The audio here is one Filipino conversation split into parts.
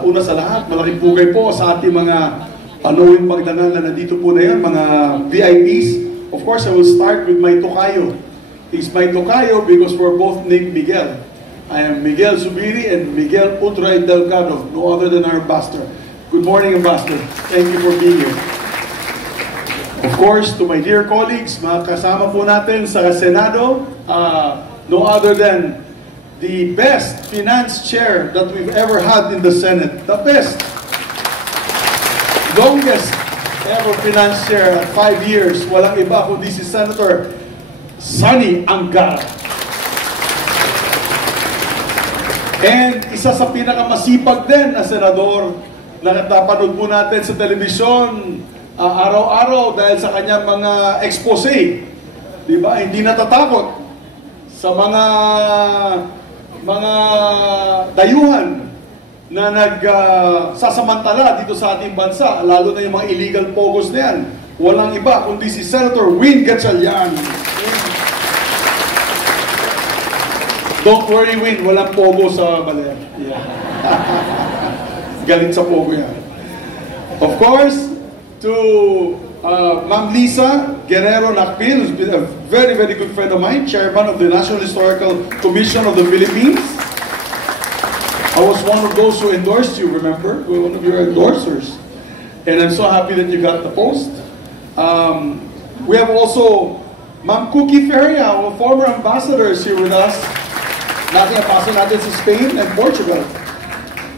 Una sa lahat, malaking pugay po sa ating mga panuwing pagdangal na nandito po na yan, mga VIPs. Of course, I will start with my tokayo. He's my tokayo because we're both named Miguel. I am Miguel Zubiri and Miguel Utray Delgado, no other than our pastor. Good morning, Ambassador. Thank you for being here. Of course, to my dear colleagues, mga kasama po natin sa Senado, no other than the best finance chair that we've ever had in the Senate. The best. Longest ever finance chair at 5 years. Walang iba kundi si Senator Sonny Angara. And isa sa pinakamasipag din na senador na napanood po natin sa telebisyon araw-araw dahil sa kanyang mga expose. Diba? Hindi natatakot sa mga dayuhan na nagsasamantala dito sa ating bansa, lalo na yung mga illegal pogos na yan. Walang iba kundi si Senator Win Gatchalian. Don't worry, Win, walang pogo sa Baler. Yeah. Galit sa pogo yan. Of course, to Ma'am Lisa Guerrero Nakpil, who's been a very, very good friend of mine, chairman of the National Historical Commission of the Philippines. I was one of those who endorsed you, remember? One of your endorsers. And I'm so happy that you got the post. We have also Ma'am Cookie Feria, our former ambassadors here with us. Nating ambassador natin sa Spain and Portugal.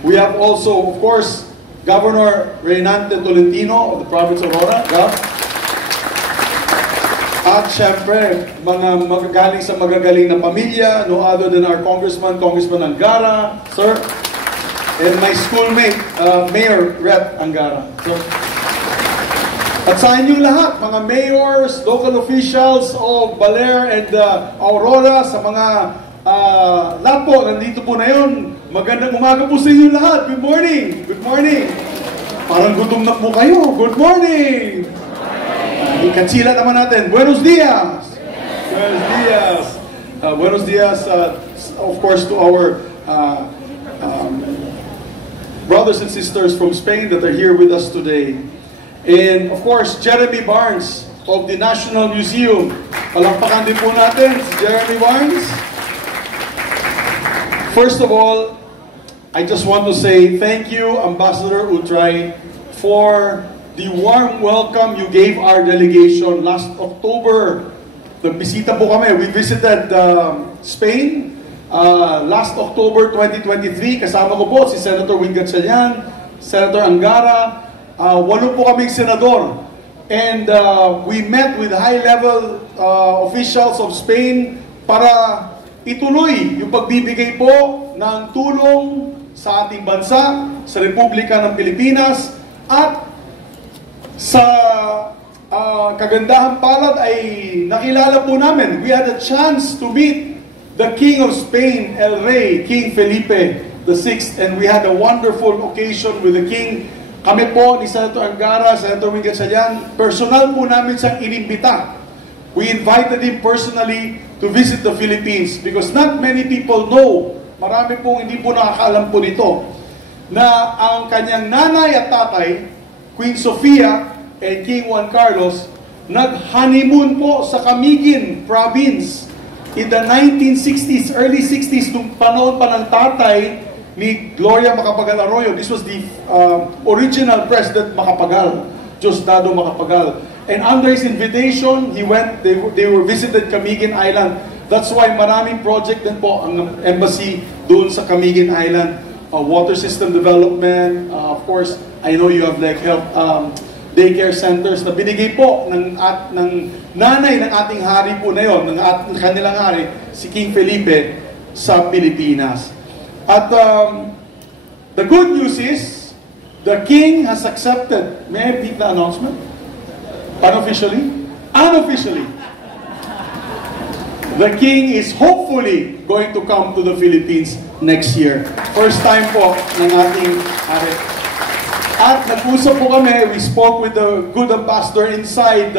We have also, of course, Governor Reynante Tolentino of the province of Aurora, Gov. At syempre, mga magagaling sa magagaling na pamilya, no other than our Congressman Angara, sir, and my schoolmate, Mayor Rep Angara. So, at sa inyong lahat, mga mayors, local officials of Baler and Aurora, sa mga lahat po, nandito po na yun. Magandang umaga po sa inyo lahat. Good morning. Good morning. Parang gutom na po kayo. Good morning. Ikatsila naman natin. Buenos dias. Buenos dias. Buenos dias, of course, to our brothers and sisters from Spain that are here with us today. And, of course, Jeremy Barnes of the National Museum. Palakpakan din po natin si Jeremy Barnes. First of all, I just want to say thank you, Ambassador Utray, for the warm welcome you gave our delegation last October. Nagbisita po kami. We visited Spain last October 2023. Kasama ko po si Senator Win Gatchalian, Senator Angara, 8 po kaming senador. And we met with high-level officials of Spain para ituloy yung pagbibigay po ng tulong sa ating bansa, sa Republika ng Pilipinas, at sa kagandahan palad ay nakilala po namin. We had a chance to meet the King of Spain, El Rey, King Felipe VI, and we had a wonderful occasion with the King. Kami po ni Senator Angara, Senator Win Gatchalian, personal po namin siyang inimbita. We invited him personally to visit the Philippines because not many people know, marami pong hindi po nakakaalam po nito, na ang kanyang nanay at tatay, Queen Sofia and King Juan Carlos, nag-honeymoon po sa Camiguin Province in the 1960s, early 60s, nung panahon pa ng tatay ni Gloria Macapagal Arroyo. This was the original President Macapagal, Diosdado Macapagal. And under his invitation, he went, they were visited Camiguin Island. That's why maraming project din po ang embassy doon sa Camiguin Island. Water system development, of course, I know you have like health daycare centers na binigay po ng nanay ng ating hari po na yun, ng kanilang hari, si King Felipe sa Pilipinas. At the good news is, the King has accepted. May I repeat the announcement? Unofficially? Unofficially. The King is hopefully going to come to the Philippines next year. First time po ng ating hari. At nag-usap po kami, we spoke with the good ambassador inside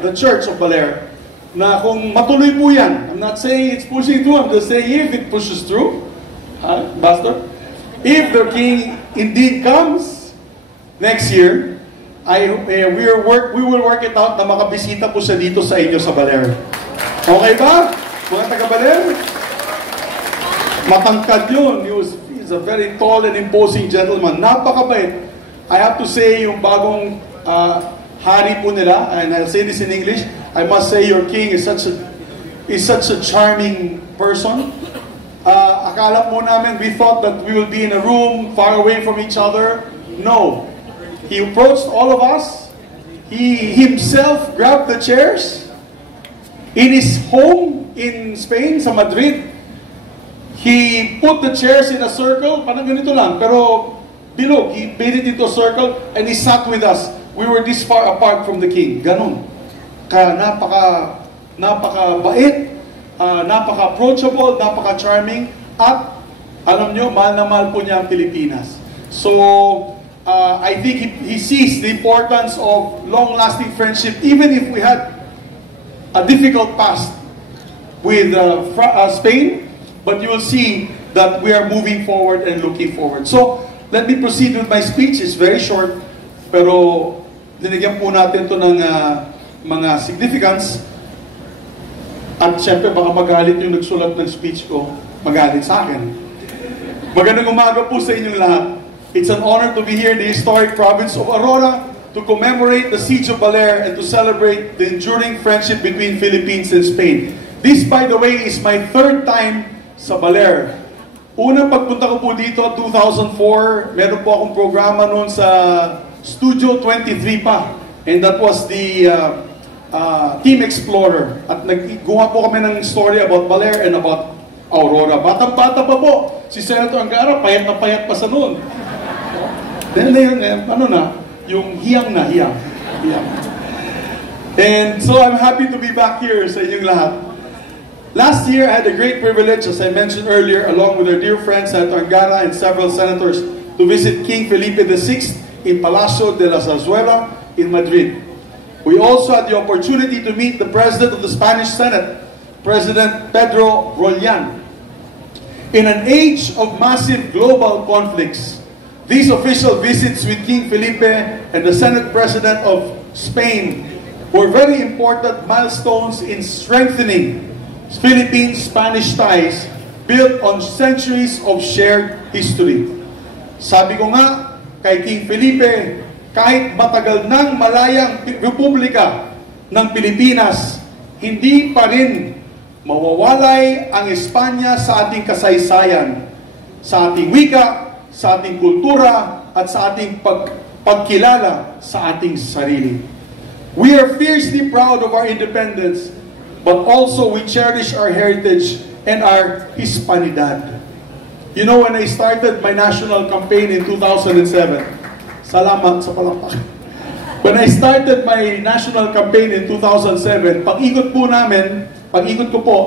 the Church of Baler, na kung matuloy po yan, I'm not saying it's pushing through, I'm just saying if it pushes through, Ambassador, if the King indeed comes next year, we will work it out na makabisita po siya dito sa inyo sa Baler. Okay ba? Mga taga-Baler? Matangkad yun. He's a very tall and imposing gentleman. Napakabait. I have to say, yung bagong hari po nila, and I'll say this in English, I must say your king is such a charming person. Akala po namin, we thought that we will be in a room far away from each other. No. He approached all of us. He himself grabbed the chairs. In his home in Spain, sa Madrid, he put the chairs in a circle, parang ganito lang, pero bilog. He made it into a circle and he sat with us. We were this far apart from the king. Ganon. Kaya napaka-bait, napaka-approachable, napaka-charming, at alam nyo, mahal na mahal po niya ang Pilipinas. So, I think he sees the importance of long-lasting friendship, even if we had a difficult past with Spain, but you will see that we are moving forward and looking forward. So, let me proceed with my speech. It's very short, pero dinigyan po natin ito ng mga significance. At syempre, baka magalit yung nagsulat ng speech ko, magalit sa akin. Magandang umaga po sa inyong lahat. It's an honor to be here in the historic province of Aurora to commemorate the Siege of Baler and to celebrate the enduring friendship between Philippines and Spain. This, by the way, is my third time sa Baler. Unang pagpunta ko po dito, 2004, meron po akong programa noon sa Studio 23 pa. And that was the Team Explorer. At nagguha po kami ng story about Baler and about Aurora. Batang-bata pa po. Si Senator Angara, payat na payat pa sa noon. Then, yung hiyang. And so I'm happy to be back here sa inyong lahat. Last year, I had a great privilege, as I mentioned earlier, along with our dear friend Senator Angara and several senators, to visit King Felipe VI in Palacio de la Zarzuela in Madrid. We also had the opportunity to meet the President of the Spanish Senate, President Pedro Rollan. In an age of massive global conflicts, these official visits with King Felipe and the Senate President of Spain were very important milestones in strengthening Philippine-Spanish ties built on centuries of shared history. Sabi ko nga, kay King Felipe, kahit matagal nang malayang Republika ng Pilipinas, hindi pa rin mawawalay ang Espanya sa ating kasaysayan, sa ating wika, sa ating kultura, at sa ating pagkilala sa ating sarili. We are fiercely proud of our independence, but also we cherish our heritage and our Hispanidad. You know, when I started my national campaign in 2007, salamat sa palakpak. When I started my national campaign in 2007, pag-ikot ko po,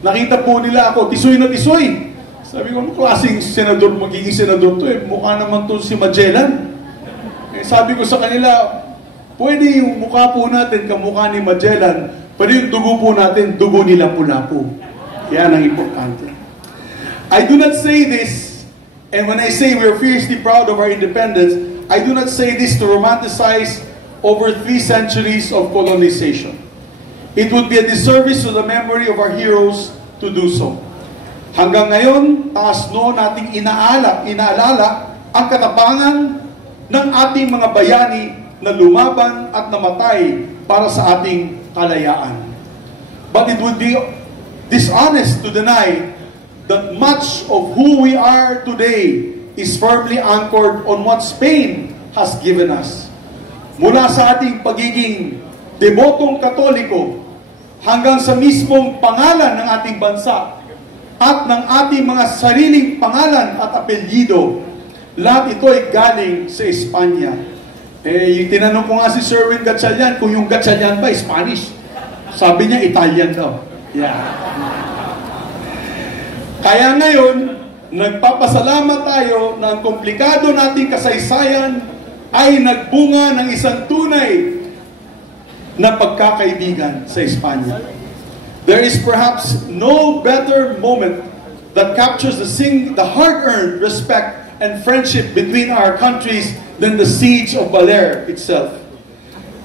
nakita po nila ako, tisoy na tisoy. Sabi ko, ano klaseng senador, magiging senador to eh? Mukha naman to si Magellan. Eh, sabi ko sa kanila, pwede yung mukha po natin kamukha ni Magellan, pero yung dugo po natin, dugo nila Lapu-Lapu. Yan ang importante. I do not say this, and when I say we are fiercely proud of our independence, I do not say this to romanticize over 3 centuries of colonization. It would be a disservice to the memory of our heroes to do so. Hanggang ngayon, taas noon nating inaalala ang katapangan ng ating mga bayani na lumaban at namatay para sa ating kalayaan. But it would be dishonest to deny that much of who we are today is firmly anchored on what Spain has given us. Mula sa ating pagiging debotong Katoliko hanggang sa mismong pangalan ng ating bansa at ng ating mga sariling pangalan at apelyido, lahat ito ay galing sa Espanya. Eh, yung tinanong ko nga si Sherwin Gatchalian kung yung Gatchalian ba Spanish. Sabi niya, Italian daw. Yeah. Kaya ngayon, nagpapasalamat tayo na ang komplikado nating kasaysayan ay nagbunga ng isang tunay na pagkakaibigan sa Espanya. There is perhaps no better moment that captures the hard-earned respect and friendship between our countries than the siege of Baler itself.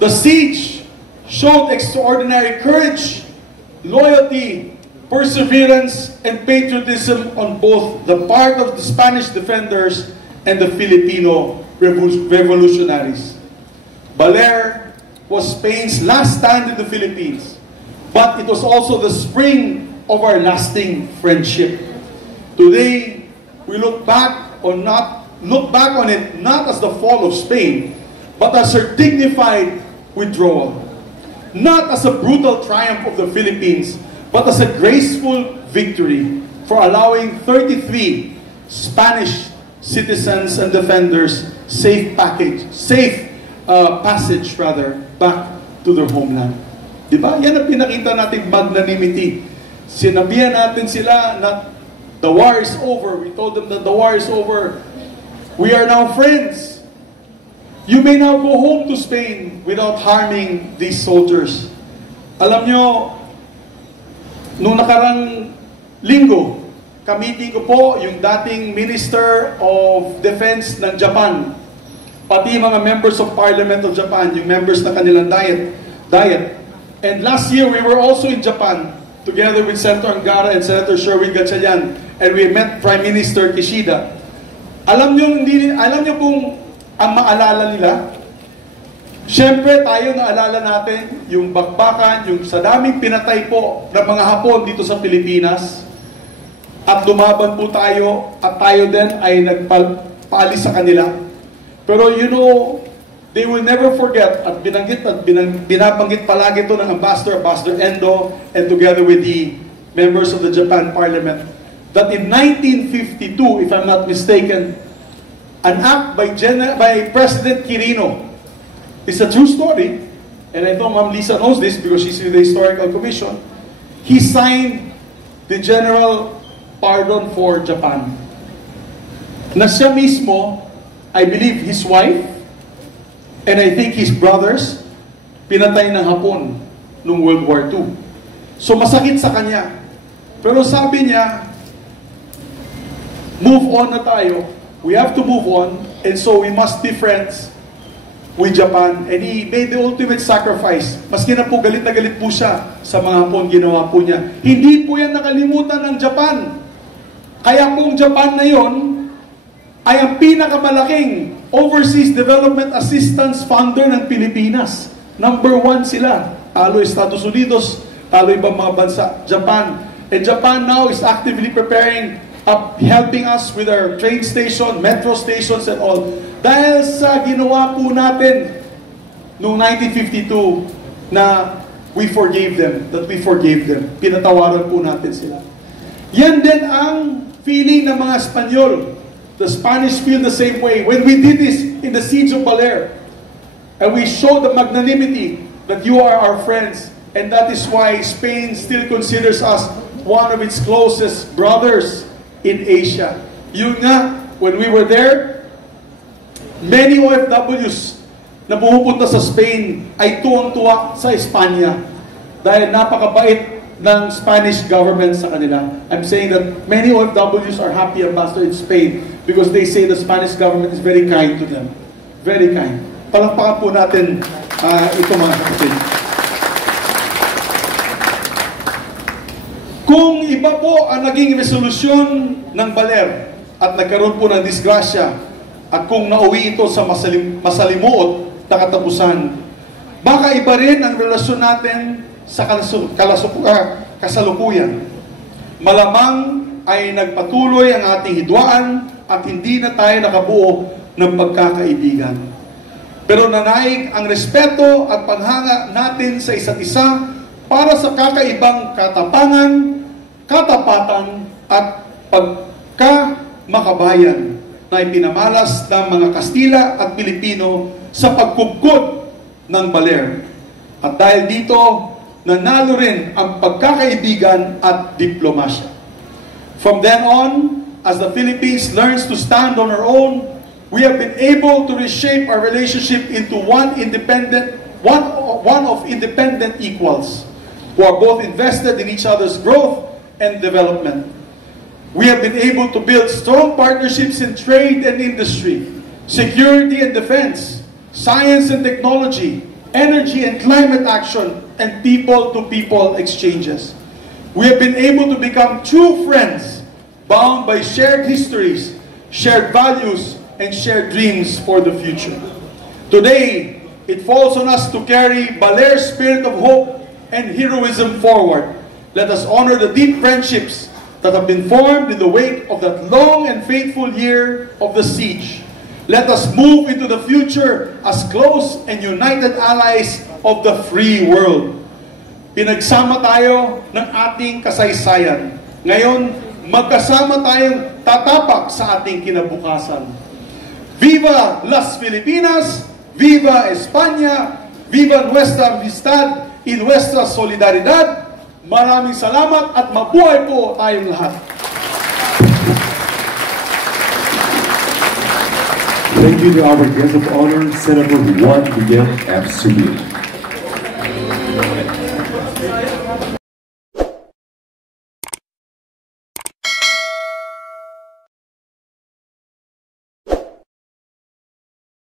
The siege showed extraordinary courage, loyalty, perseverance, and patriotism on both the part of the Spanish defenders and the Filipino revolutionaries. Baler was Spain's last stand in the Philippines, but it was also the spring of our lasting friendship. Today, we look back on it not as the fall of Spain, but as her dignified withdrawal. Not as a brutal triumph of the Philippines, but as a graceful victory for allowing 33 Spanish citizens and defenders safe passage back to their homeland. Diba? Yan ang pinakita natin magnanimity. Sinabihan natin sila na the war is over. We told them that the war is over. We are now friends. You may now go home to Spain without harming these soldiers. Alam nyo, nung nakarang linggo, kamiti ko po yung dating Minister of Defense ng Japan, pati mga members of Parliament of Japan, yung members na kanilang diet. And last year, we were also in Japan, together with Senator Angara and Senator Sherwin Gatchalian, and we met Prime Minister Kishida. Alam nyo kung ang maalala nila, siyempre tayo naalala natin yung bakbakan, yung sa daming pinatay po ng mga Hapon dito sa Pilipinas, at lumaban po tayo, at tayo din ay nagpaalis sa kanila. Pero you know, they will never forget, at binabanggit palagi ito ng Ambassador Endo, and together with the members of the Japan Parliament, that in 1952, if I'm not mistaken, an act by President Quirino, it's a true story, and I know Ma'am Lisa knows this because she's in the Historical Commission. He signed the general pardon for Japan. Na siya mismo, I believe his wife, and I think his brothers, pinatay ng Hapon noong World War II. So masakit sa kanya. Pero sabi niya, move on na tayo. We have to move on, and so we must be friends with Japan. And he made the ultimate sacrifice. Maski na po galit na galit po siya sa mga Hapon, ginawa po niya. Hindi po yan nakalimutan ng Japan. Kaya pong Japan na yon ay ang pinakamalaking overseas development assistance funder ng Pilipinas. Number 1 sila. Talo Estados Unidos, talo ibang mga bansa, Japan. And Japan now is actively preparing, helping us with our train station, metro stations and all. Dahil sa ginawa po natin noong 1952 na we forgave them, pinatawaran po natin sila. Yan din ang feeling ng mga Espanyol. The Spanish feel the same way. When we did this in the siege of Baler, and we showed the magnanimity that you are our friends, and that is why Spain still considers us one of its closest brothers in Asia. Yun nga, when we were there, many OFWs na pumupunta sa Spain ay tuwang-tuwa sa Espanya dahil napakabait ng Spanish government sa kanila. I'm saying that many OFWs are happy ambassador in Spain because they say the Spanish government is very kind to them. Very kind. Palakpakan po natin ito mga kapatid. Kung iba po ang naging resolusyon ng Baler at nagkaroon po ng disgrasya at kung nauwi ito sa masalimuot na katapusan, baka iba rin ang relasyon natin sa kasalukuyan. Malamang ay nagpatuloy ang ating hidwaan at hindi na tayo nakabuo ng pagkakaibigan. Pero nanaig ang respeto at panghanga natin sa isa't isa para sa kakaibang katapangan, katapatan at pagkamakabayan na ipinamalas ng mga Kastila at Pilipino sa pagkugkod ng Baler. At dahil dito, nanalo rin ang pagkakaibigan at diplomasya. From then on, as the Philippines learns to stand on her own, we have been able to reshape our relationship into one of independent equals who are both invested in each other's growth and development. We have been able to build strong partnerships in trade and industry, security and defense, science and technology, energy and climate action, and people-to-people exchanges. We have been able to become true friends, bound by shared histories, shared values, and shared dreams for the future. Today, it falls on us to carry Baler's spirit of hope and heroism forward. Let us honor the deep friendships that have been formed in the wake of that long and faithful year of the siege. Let us move into the future as close and united allies of the free world. Pinagsama tayo ng ating kasaysayan. Ngayon, magkasama tayong tatapak sa ating kinabukasan. Viva las Filipinas! Viva España! Viva nuestra amistad y nuestra solidaridad! Maraming salamat at mabuhay po tayong lahat. Thank you to our guest of honor, Senator Juan Miguel F. Zumillo.